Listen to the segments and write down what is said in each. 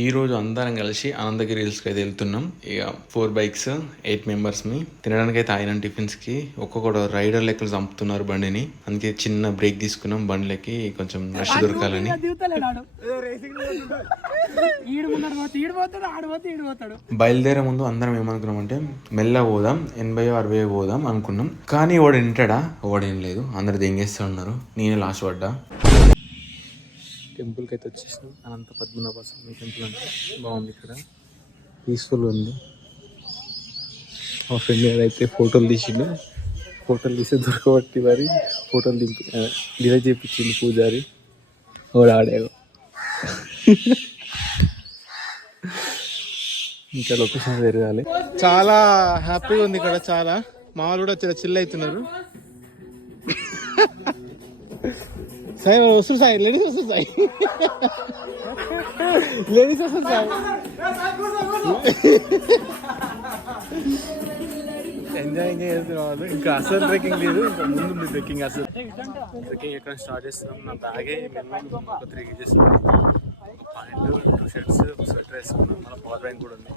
ఈ రోజు అందరం కలిసి అనంతగిరి హిల్స్కి అయితే వెళ్తున్నాం. ఇక 4 బైక్స్ 8 మెంబర్స్ మీ తినడానికి అయితే ఆయన టిఫిన్స్ కి ఒక్కొక్క రైడర్ లెక్కలు చంపుతున్నారు బండిని. అందుకే చిన్న బ్రేక్ తీసుకున్నాం బండ్లకి కొంచెం రష్ దొరకాలని. బయలుదేరే ముందు అందరం ఏమనుకున్నాం అంటే మెల్ల పోదాం 80-60 పోదాం అనుకున్నాం. కానీ వాడు వింటాడా? వాడేం లేదు, అందరు దెంగేస్తూ ఉన్నారు. నేనే లాస్ట్ పడ్డా. టెంపుల్కి అయితే వచ్చేసినాం. అనంత పద్మనాభ స్వామి టెంపుల్ అంటే బాగుంది, ఇక్కడ పీస్ఫుల్ ఉంది. మా ఫ్రెండ్ అయితే ఫోటోలు తీసిండు. ఫోటోలు తీసి దొరకబట్టి మరి ఫోటోలు డిలైట్ చేయించింది పూజారి. వాడు ఆడేవో ఇంకా లొకేషన్ తిరగాలి. చాలా హ్యాపీగా ఉంది ఇక్కడ. చాలా మా వాళ్ళు కూడా చాలా చిల్ అవుతున్నారు. సాయి వస్తుంది, సాయి లేడీస్ వస్తుంది, సాయి లేడీస్ వస్తుంది, సాయి ఎంజాయ్ చేస్తున్న వాళ్ళు. ఇంకా అసలు ట్రెక్కింగ్ లేదు, ఇంకా ముందు ట్రెక్కింగ్. అసలు ట్రెక్కింగ్ ఎక్కడ స్టార్ట్ చేస్తున్నాం. నా బ్యాగే మినిమం ఒక 3 కేజెస్ ఉంది. ప్యాంట్, 2 షర్ట్స్, ఒక స్వెటర్ వేసుకున్నాం. మన పవర్ బ్యాంక్ కూడా ఉంది.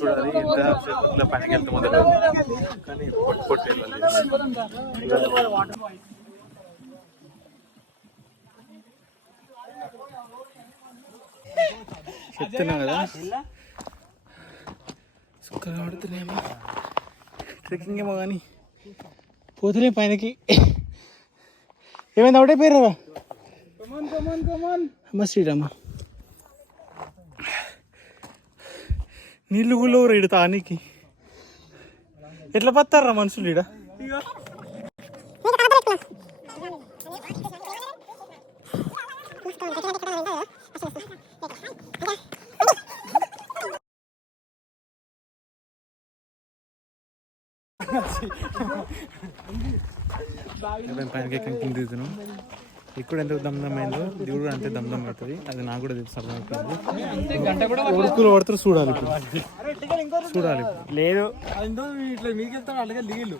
చూడాలి ఎంత ఇట్లా పైనకి వెళ్తే మొదలు, కానీ పొట్టు వెళ్ళాలి. చెప్తున్నా కదా సుఖంగా ఆడుతున్నాయేమో. ట్రెక్కింగ్ ఏమో కానీ పోతులే పైనకి. ఏమైంది? ఒకటే పేరు అమ్మ శ్రీరామ. నీళ్ళు గుళ్ళు ఇడు తానికి ఎట్లా పత్తారా మనుషులు ఇడ? పైనకి ఎక్కడికి దిగుతున్నాం. ఇక్కడ ఎంత దమ్దమైందో దిగుడు అంతే దమ్దం అవుతుంది. అది నాకు కూడా తెలుసు, అర్థమవుతుంది. ఉడుకులు పడుతారు చూడాలి. ఇప్పుడు చూడాలి లేదు ఇట్లా మీకు వెళ్తాడు అలాగే దిగిళ్ళు